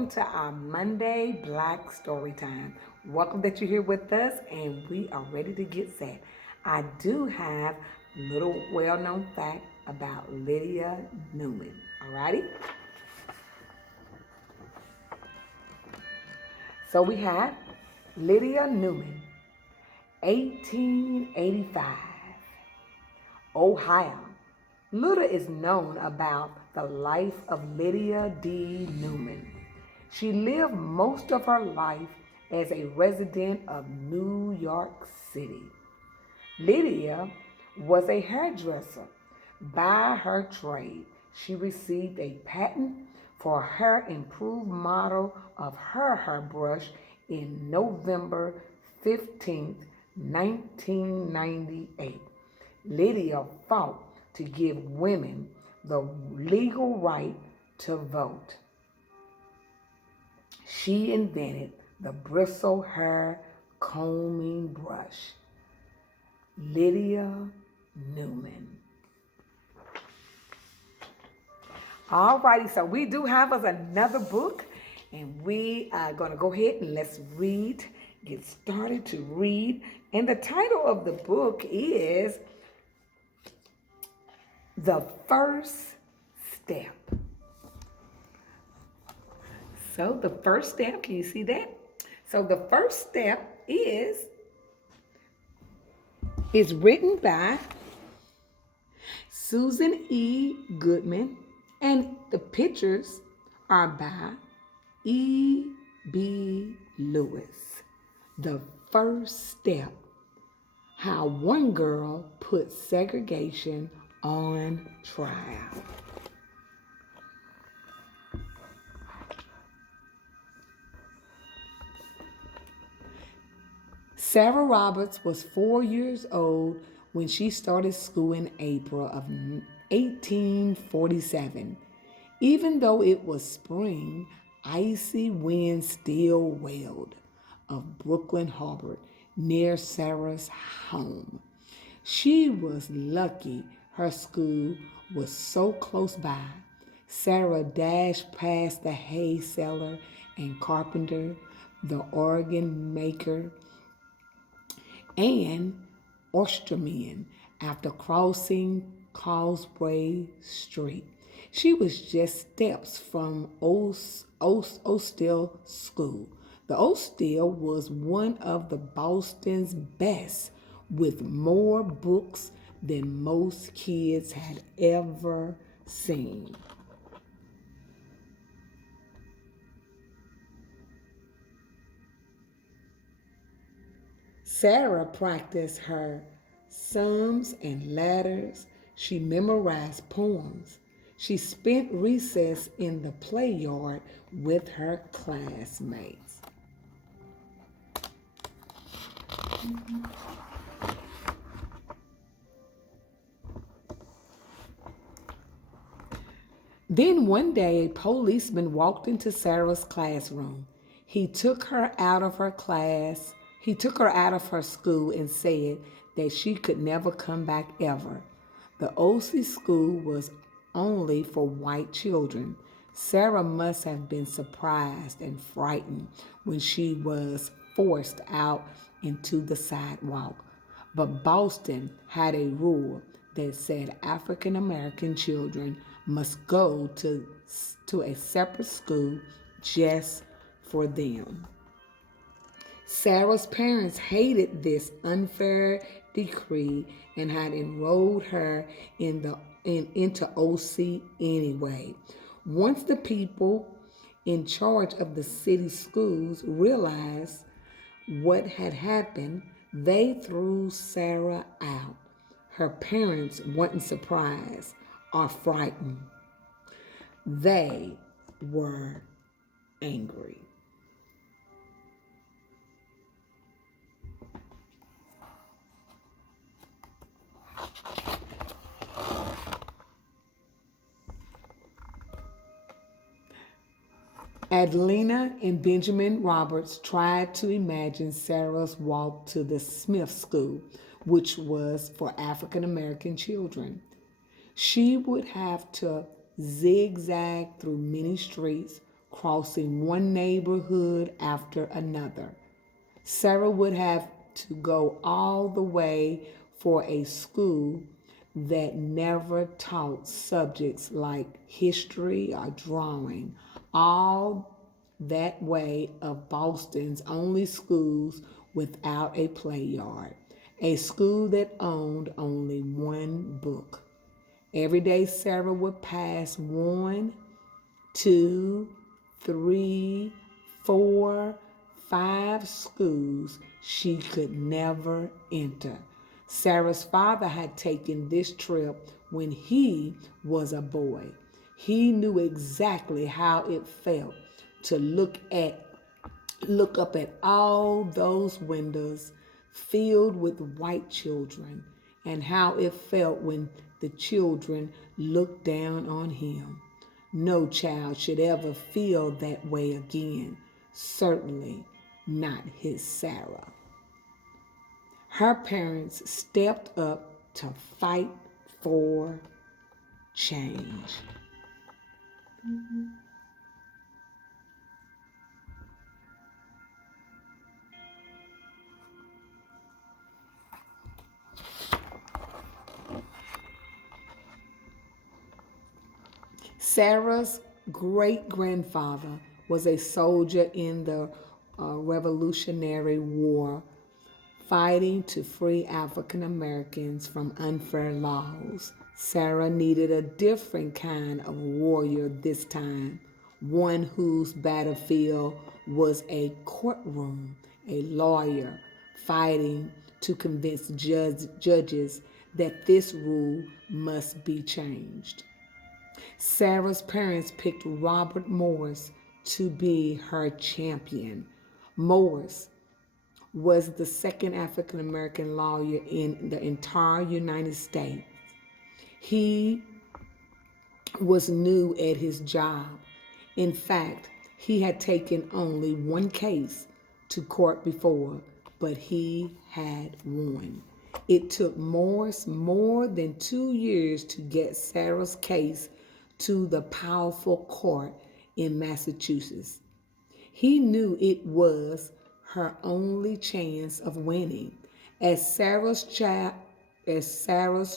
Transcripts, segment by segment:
welcome to our Monday Black Story Time. Welcome that you're here with us, and we are ready to get set. I do have a little well-known fact about Lydia Newman. Alrighty? So we have Lydia Newman, 1885, Ohio. Little is known about the life of Lydia D. Newman. She lived most of her life as a resident of New York City. Lydia was a hairdresser. By her trade, she received a patent for her improved model of her hairbrush in November 15th, 1998. Lydia fought to give women the legal right to vote. She invented the bristle hair combing brush. Lydia Newman. Alrighty, so we do have us another book, and we are going to go ahead and let's read, get started to read. And the title of the book is The First Step. So the first step, can you see that? So the first step is written by Susan E. Goodman, and the pictures are by E. B. Lewis. The first step, how one girl put segregation on trial. Sarah Roberts was 4 years old when she started school in April of 1847. Even though it was spring, icy winds still wailed of Brooklyn Harbor near Sarah's home. She was lucky her school was so close by. Sarah dashed past the hay seller and carpenter, the organ maker, and oystermen after crossing Causeway Street. She was just steps from Ostell School. The Ostell was one of the Boston's best, with more books than most kids had ever seen. Sarah practiced her sums and letters. She memorized poems. She spent recess in the play yard with her classmates. Then one day, a policeman walked into Sarah's classroom. He took her out of her class. He took her out of her school and said that she could never come back ever. The OC school was only for white children. Sarah must have been surprised and frightened when she was forced out into the sidewalk. But Boston had a rule that said African American children must go to a separate school just for them. Sarah's parents hated this unfair decree and had enrolled her into OC anyway. Once the people in charge of the city schools realized what had happened, they threw Sarah out. Her parents weren't surprised or frightened. They were angry. Adelina and Benjamin Roberts tried to imagine Sarah's walk to the Smith School, which was for African American children. She would have to zigzag through many streets, crossing one neighborhood after another. Sarah would have to go all the way for a school that never taught subjects like history or drawing, all that way of Boston's only schools without a play yard, a school that owned only one book. Every day Sarah would pass one, two, three, four, five schools she could never enter. Sarah's father had taken this trip when he was a boy. He knew exactly how it felt to look up at all those windows filled with white children, and how it felt when the children looked down on him. No child should ever feel that way again, certainly not his Sarah. Her parents stepped up to fight for change. Sarah's great grandfather was a soldier in the Revolutionary War, fighting to free African Americans from unfair laws. Sarah needed a different kind of warrior this time, one whose battlefield was a courtroom, a lawyer fighting to convince judges that this rule must be changed. Sarah's parents picked Robert Morris to be her champion. Morris was the second African American lawyer in the entire United States. He was new at his job. In fact, he had taken only one case to court before, but he had won. It took Morris more than 2 years to get Sarah's case to the powerful court in Massachusetts. He knew it was her only chance of winning. As Sarah's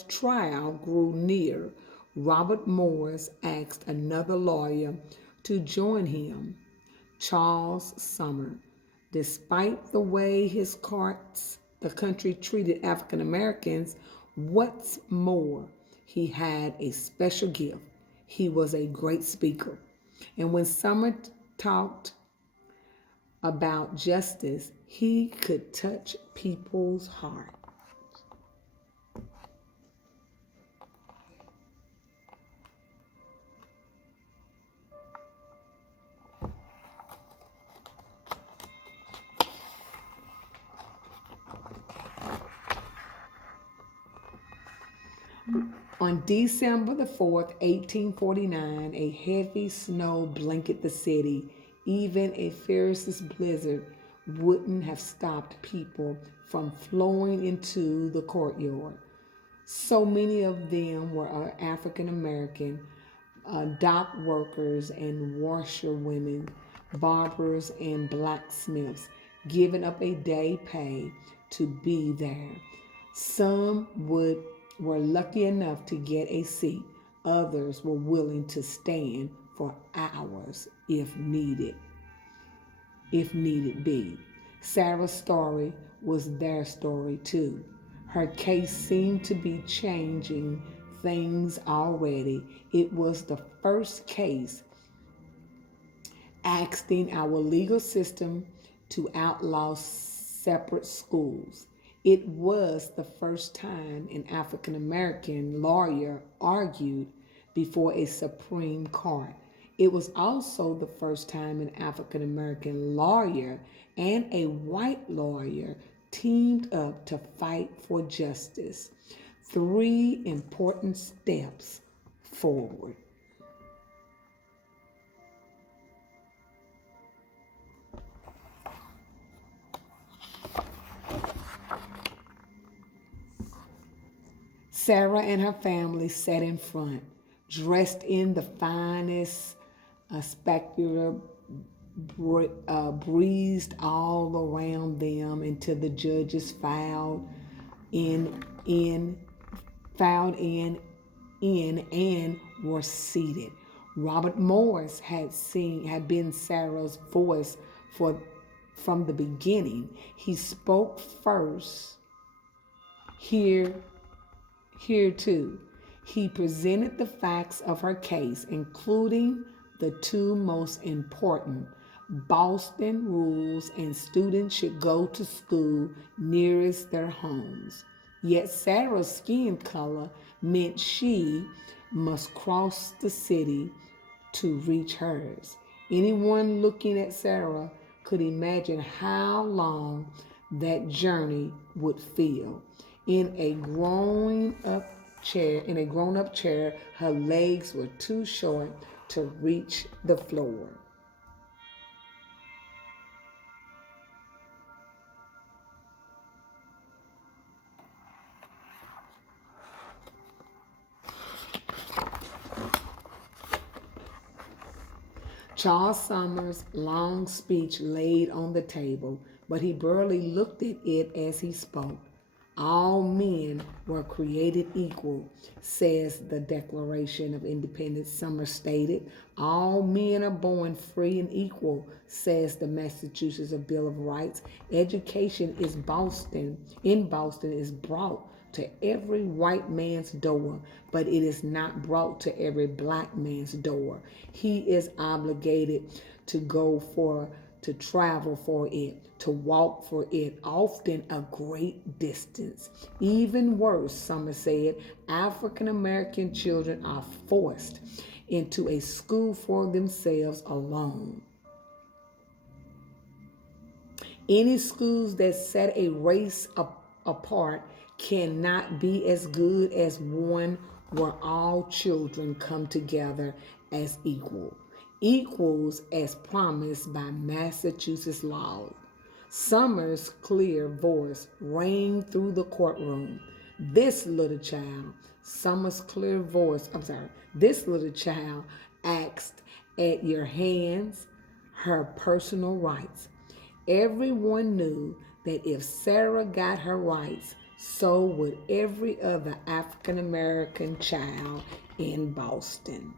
trial grew near, Robert Morris asked another lawyer to join him, Charles Sumner. Despite the way the country treated African Americans, what's more, he had a special gift. He was a great speaker. And when Sumner talked about justice, he could touch people's heart. On December the 4th, 1849, a heavy snow blanketed the city. Even a fiercest blizzard wouldn't have stopped people from flowing into the courtyard. So many of them were African American, dock workers and washerwomen, barbers and blacksmiths, giving up a day pay to be there. Some were lucky enough to get a seat. Others were willing to stand for hours if needed be. Sarah's story was their story too. Her case seemed to be changing things already. It was the first case asking our legal system to outlaw separate schools. It was the first time an African American lawyer argued before a Supreme Court. It was also the first time an African American lawyer and a white lawyer teamed up to fight for justice. Three important steps forward. Sarah and her family sat in front, dressed in the finest A spectator breezed all around them until the judges in, in, filed in and were seated. Robert Morris had been Sarah's voice from the beginning. He spoke first. Here too, he presented the facts of her case, including the two most important: Boston rules and students should go to school nearest their homes. Yet Sarah's skin color meant she must cross the city to reach hers. Anyone looking at Sarah could imagine how long that journey would feel. In a grown-up chair, her legs were too short to reach the floor. Charles Summers' long speech laid on the table, but he barely looked at it as he spoke. All men were created equal, says the Declaration of Independence, Summers stated. All men are born free and equal, says the Massachusetts Bill of Rights. Education in Boston is brought to every white man's door, but it is not brought to every black man's door. He is obligated to travel for it, to walk for it, often a great distance. Even worse, Summers said, African American children are forced into a school for themselves alone. Any schools that set a race apart cannot be as good as one where all children come together as equals as promised by Massachusetts law. Summers' clear voice rang through the courtroom. This little child asked at your hands her personal rights. Everyone knew that if Sarah got her rights, so would every other African American child in Boston.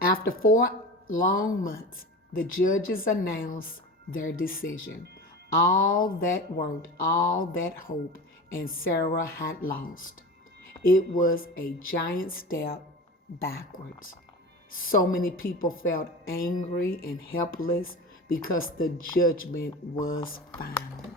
After 4 long months, the judges announced their decision. All that work, all that hope, and Sarah had lost. It was a giant step backwards. So many people felt angry and helpless because the judgment was final.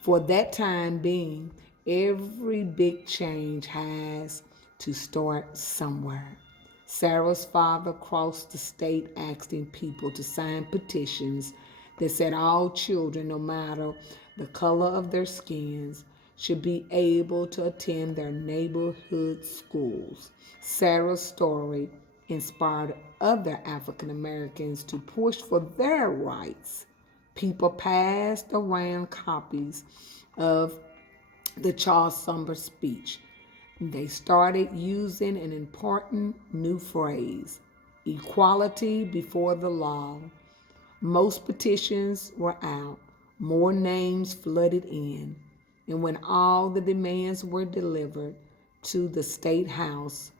For that time being, every big change has to start somewhere. Sarah's father crossed the state asking people to sign petitions that said all children, no matter the color of their skins, should be able to attend their neighborhood schools. Sarah's story inspired other African Americans to push for their rights. People passed around copies of the Charles Summers speech. They started using an important new phrase: equality before the law. Most petitions were out, more names flooded in, and when all the demands were delivered to the State House,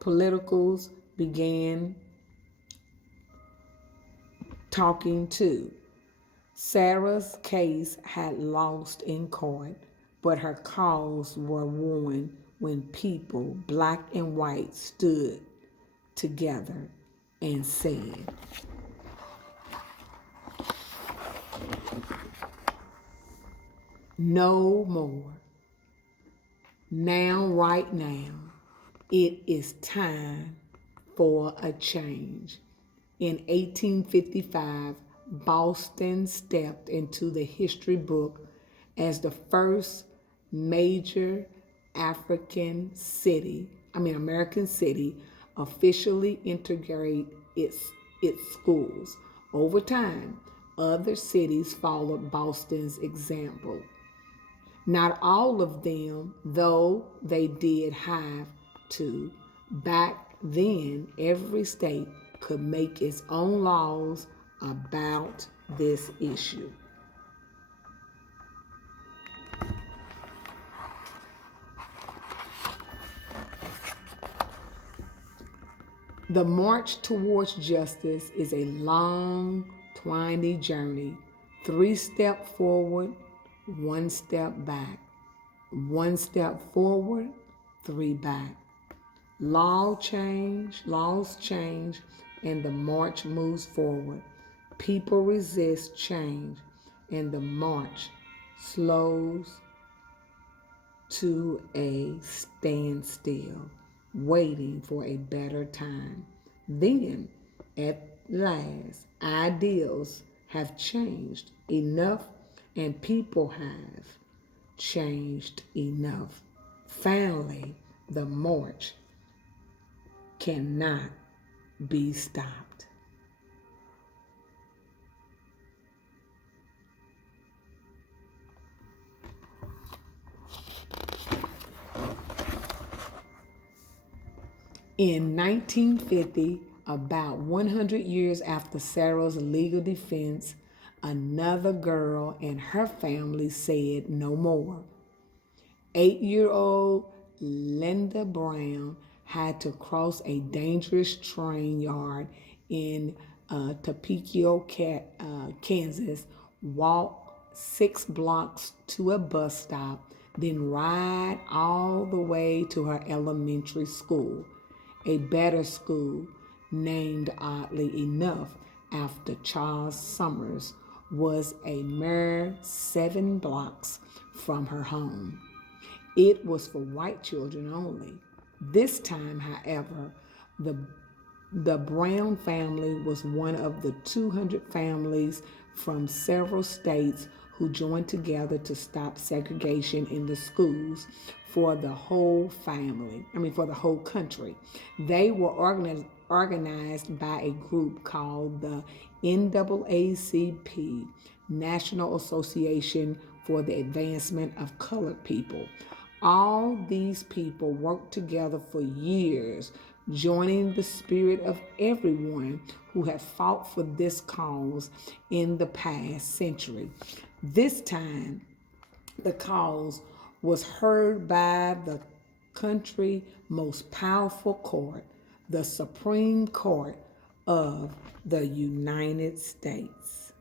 politicals began talking too. Sarah's case had lost in court, but her cause were won when people, black and white, stood together and said, no more. Now, right now, it is time for a change. In 1855, Boston stepped into the history book as the first major American city officially integrate its schools. Over time, Other cities followed Boston's example. Not all of them, though they did have to. Back then, every state could make its own laws about this issue. The march towards justice is a long, twiny journey. 3 steps forward, 1 step back. 1 step forward, 3 back. Laws change, and the march moves forward. People resist change, and the march slows to a standstill, waiting for a better time. Then, at last, ideals have changed enough, and people have changed enough. Finally, the march cannot be stopped. In 1950, about 100 years after Sarah's legal defense, another girl and her family said no more. 8-year-old Linda Brown had to cross a dangerous train yard in Topeka, Kansas, walk 6 blocks to a bus stop, then ride all the way to her elementary school, a better school named oddly enough after Charles Summers, was a mere 7 blocks from her home. It was for white children only. This time, however, the Brown family was one of the 200 families from several states who joined together to stop segregation in the schools for the whole for the whole country. They were organized by a group called the NAACP, National Association for the Advancement of Colored People. All these people worked together for years, joining the spirit of everyone who had fought for this cause in the past century. This time, the cause was heard by the country's most powerful court, the Supreme Court of the United States.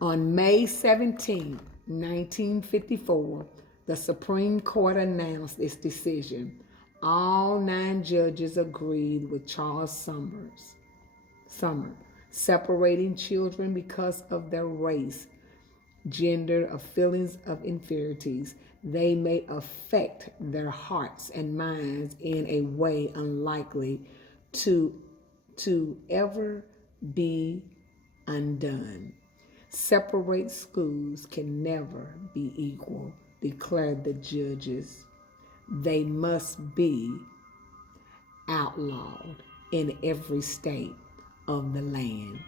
On May 17, 1954, the Supreme Court announced its decision. All 9 judges agreed with Charles Summers, separating children because of their race, gender, or feelings of inferiorities. They may affect their hearts and minds in a way unlikely to ever be undone. Separate schools can never be equal, declared the judges. They must be outlawed in every state of the land.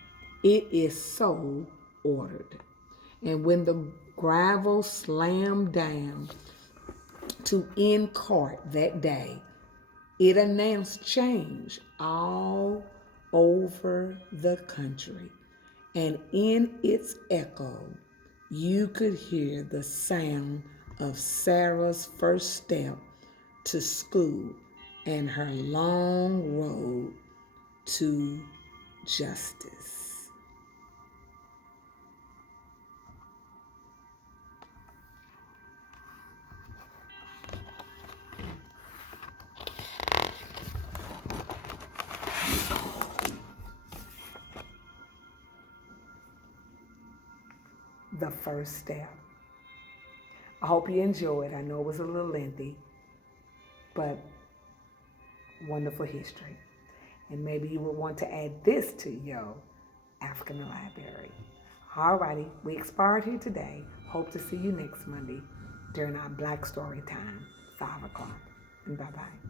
It is so ordered. And when the gavel slammed down to end court that day, it announced change all over the country. And in its echo, you could hear the sound of Sarah's first step to school and her long road to justice. The first step. I hope you enjoyed. I know it was a little lengthy, but wonderful history. And maybe you would want to add this to your African library. Alrighty, we expired here today. Hope to see you next Monday during our Black Story Time, 5 o'clock. Bye bye.